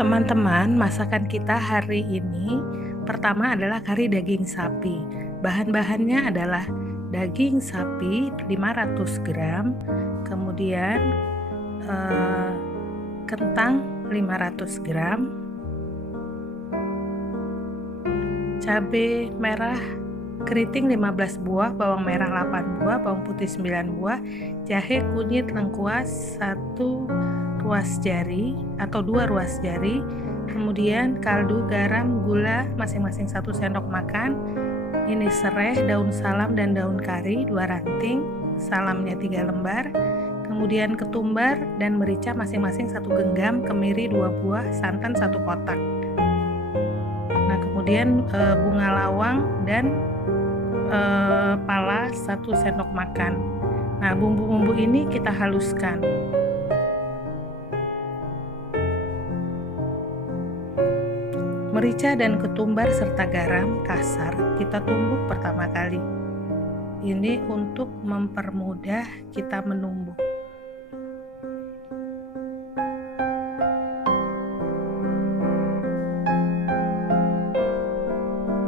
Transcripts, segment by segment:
Teman-teman, masakan kita hari ini pertama adalah kari daging sapi. Bahan-bahannya adalah daging sapi 500 gram, kemudian kentang 500 gram, cabai merah keriting 15 buah, bawang merah 8 buah, bawang putih 9 buah, jahe, kunyit, lengkuas 1 ruas jari atau 2 ruas jari, kemudian kaldu, garam, gula masing-masing 1 sendok makan. Ini serai, daun salam dan daun kari 2 ranting, salamnya 3 lembar, kemudian ketumbar dan merica masing-masing 1 genggam, kemiri 2 buah, santan 1 kotak. Nah, kemudian bunga lawang dan pala 1 sendok makan. Nah, bumbu-bumbu ini kita haluskan. Merica dan ketumbar serta garam kasar kita tumbuk pertama kali. Ini untuk mempermudah kita menumbuk.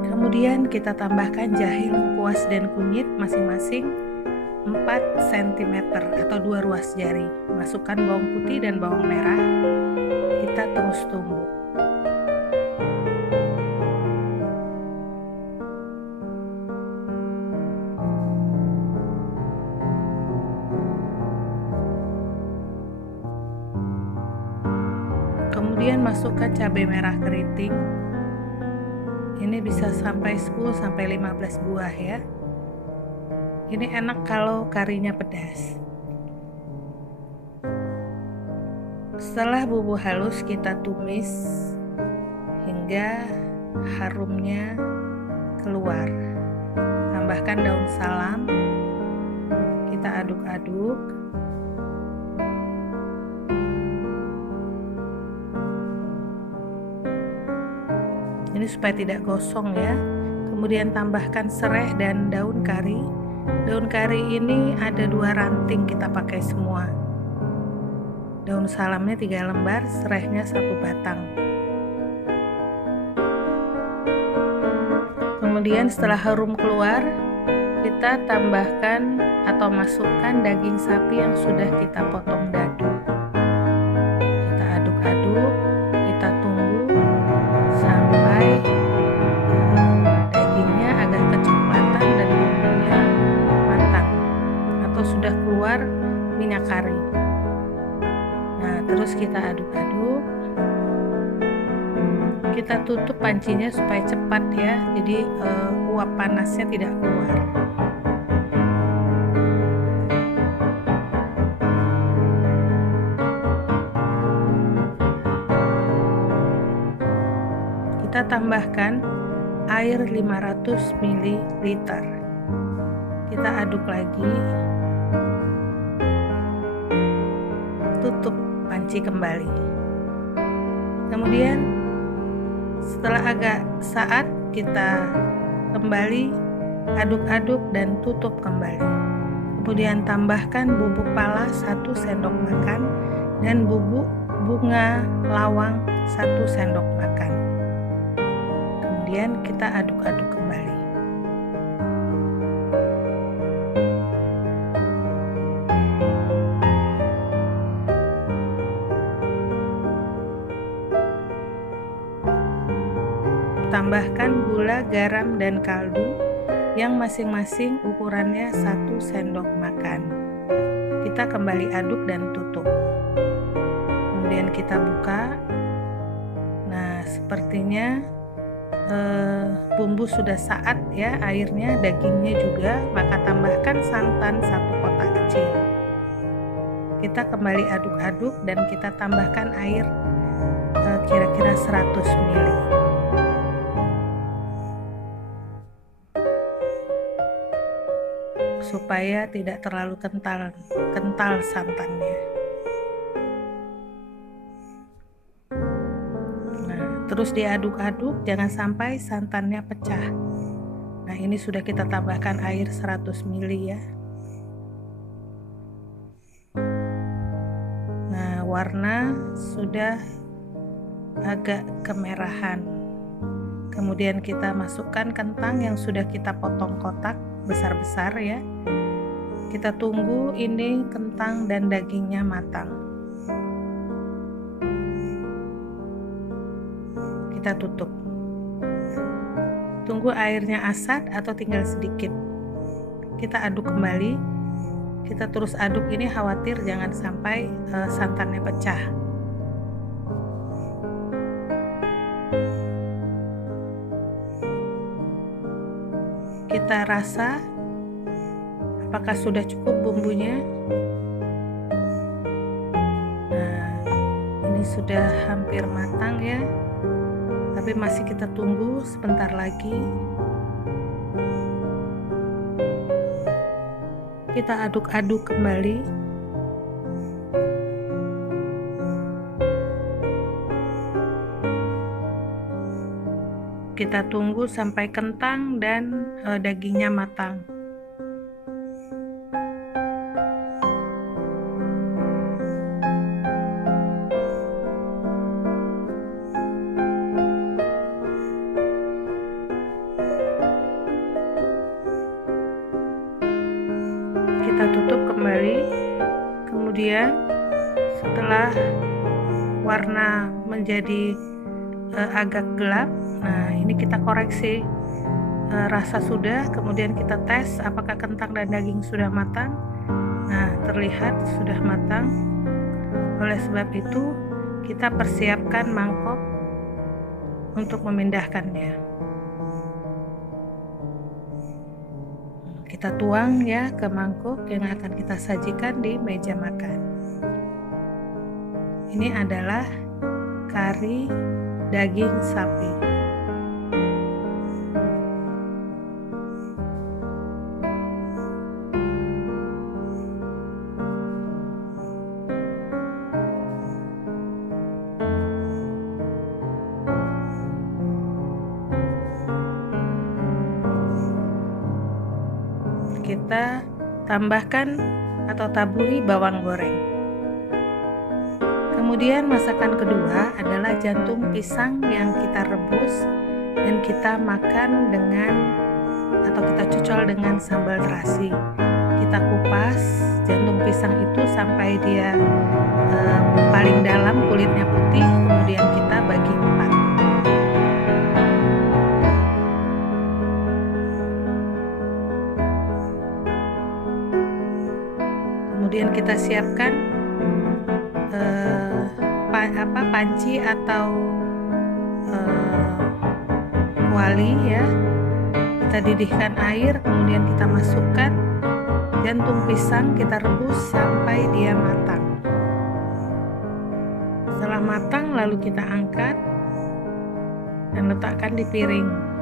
Kemudian kita tambahkan jahe, lengkuas dan kunyit masing-masing 4 cm atau 2 ruas jari. Masukkan bawang putih dan bawang merah. Kita terus tumbuk. Kemudian masukkan cabai merah keriting. Ini bisa sampai 10-15 buah ya. Ini enak kalau karinya pedas. Setelah bumbu halus kita tumis hingga harumnya keluar. Tambahkan daun salam. Kita aduk-aduk. Ini supaya tidak gosong ya. Kemudian tambahkan serai dan daun kari. Daun kari ini ada 2 ranting, kita pakai semua. Daun salamnya 3 lembar, serainya 1 batang. Kemudian setelah harum keluar, kita tambahkan atau masukkan daging sapi yang sudah kita potong dadu. Kita aduk-aduk, kita tunggu sampai dagingnya agak kecoklatan dan bumbunya matang atau sudah keluar minyak kari. Nah, terus kita aduk-aduk. Kita tutup pancinya supaya cepat ya, jadi uap panasnya tidak keluar. Kita tambahkan air 500 ml. Kita aduk lagi. Tutup panci kembali. Kemudian setelah agak saat kita kembali aduk-aduk dan tutup kembali. Kemudian tambahkan bubuk pala 1 sendok makan dan bubuk bunga lawang 1 sendok makan. Kemudian kita aduk-aduk kembali. Tambahkan gula, garam, dan kaldu yang masing-masing ukurannya 1 sendok makan. Kita kembali aduk dan tutup. Kemudian kita buka. Nah, sepertinya bumbu sudah saat ya, airnya, dagingnya juga, maka tambahkan santan 1 kotak kecil. Kita kembali aduk-aduk dan kita tambahkan air kira-kira 100 ml. Supaya tidak terlalu kental santannya. Nah, terus diaduk-aduk, jangan sampai santannya pecah. Nah, ini sudah kita tambahkan air 100 ml ya. Nah, warna sudah agak kemerahan. Kemudian kita masukkan kentang yang sudah kita potong kotak besar-besar ya. Kita tunggu ini kentang dan dagingnya matang. Kita tutup. Tunggu airnya asat atau tinggal sedikit. Kita aduk kembali. Kita terus aduk ini, khawatir jangan sampai santannya pecah. Kita rasa apakah sudah cukup bumbunya. Nah, ini sudah hampir matang ya, tapi masih kita tunggu sebentar lagi. Kita aduk-aduk kembali. Kita tunggu sampai kentang dan dagingnya matang. Kita tutup kembali. Kemudian setelah warna menjadi agak gelap, nah ini kita koreksi rasa sudah, kemudian kita tes apakah kentang dan daging sudah matang. Nah, terlihat sudah matang. Oleh sebab itu kita persiapkan mangkok untuk memindahkannya. Kita tuang ya ke mangkuk yang akan kita sajikan di meja makan. Ini adalah kari daging sapi. Kita tambahkan atau taburi bawang goreng. Kemudian masakan kedua adalah jantung pisang yang kita rebus dan kita makan dengan atau kita cocol dengan sambal terasi. Kita kupas jantung pisang itu sampai dia paling dalam, kulitnya putih, kemudian kita bagi 4. Kemudian kita siapkan panci atau kuali ya. Kita didihkan air, kemudian kita masukkan jantung pisang, kita rebus sampai dia matang. Setelah matang lalu kita angkat dan letakkan di piring.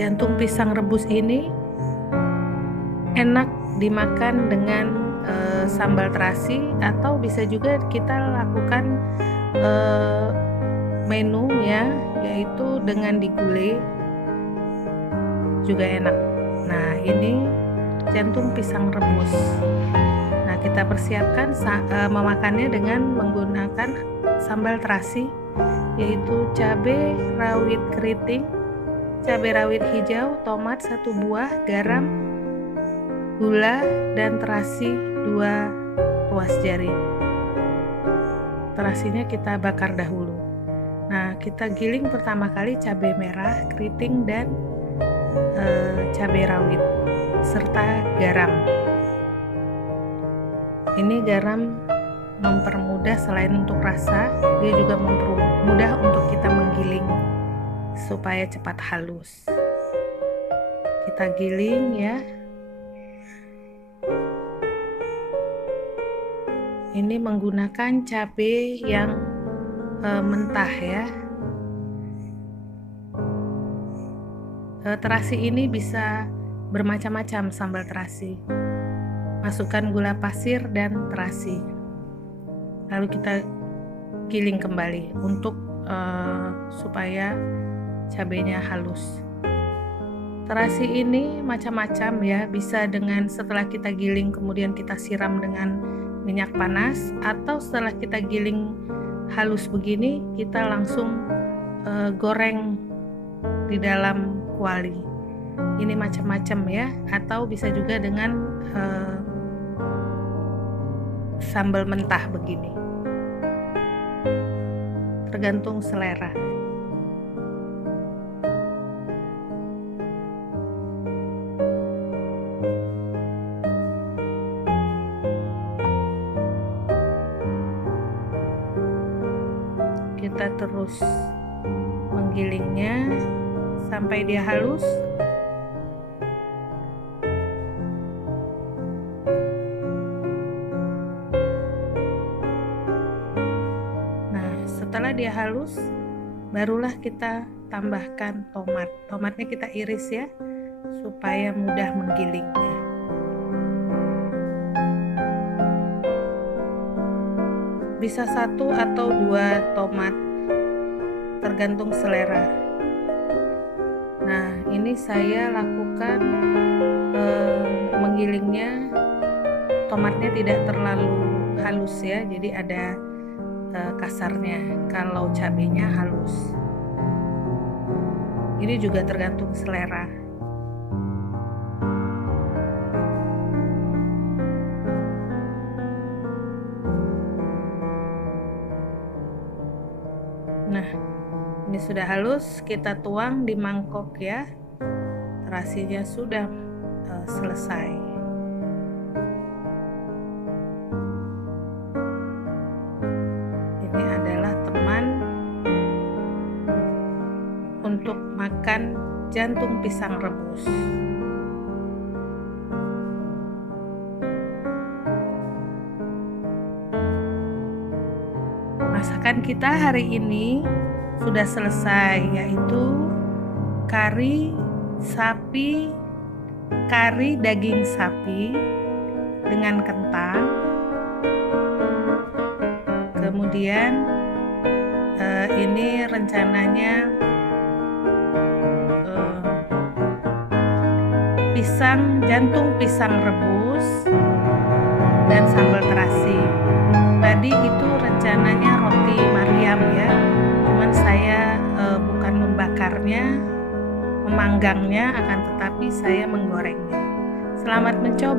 Jantung pisang rebus ini enak dimakan dengan sambal terasi, atau bisa juga kita lakukan menu ya, yaitu dengan digulai juga enak. Nah, ini jantung pisang rebus. Nah, kita persiapkan memakannya dengan menggunakan sambal terasi, yaitu cabai rawit keriting, cabai rawit hijau, tomat 1 buah, garam, gula, dan terasi 2 ruas jari. Terasinya kita bakar dahulu. Nah, kita giling pertama kali cabai merah, keriting, dan cabai rawit serta garam. Ini garam mempermudah, selain untuk rasa, dia juga mempermudah untuk kita menggiling supaya cepat halus. Kita giling ya. Ini menggunakan cabai yang mentah ya. Terasi ini bisa bermacam-macam sambal terasi. Masukkan gula pasir dan terasi. Lalu kita giling kembali untuk supaya cabenya halus. Terasi ini macam-macam ya, bisa dengan setelah kita giling kemudian kita siram dengan minyak panas, atau setelah kita giling halus begini kita langsung goreng di dalam kuali. Ini macam-macam ya, atau bisa juga dengan sambal mentah begini, tergantung selera. Kita terus menggilingnya sampai dia halus. Nah, setelah dia halus, barulah kita tambahkan tomat. Tomatnya kita iris ya, supaya mudah menggilingnya. Bisa 1 atau 2 tomat, tergantung selera. Nah, ini saya lakukan menggilingnya, tomatnya tidak terlalu halus ya, jadi ada kasarnya. Kalau cabenya halus, ini juga tergantung selera. Nah, ini sudah halus, kita tuang di mangkok ya. Terasinya sudah selesai. Ini adalah teman untuk makan jantung pisang rebus. Masakan kita hari ini sudah selesai, yaitu kari daging sapi dengan kentang. Kemudian ini rencananya jantung pisang rebus dan sambal terasi. Tadi itu rencananya roti Mariam ya, cuman saya bukan membakarnya, memanggangnya, akan tetapi saya menggorengnya. Selamat mencoba.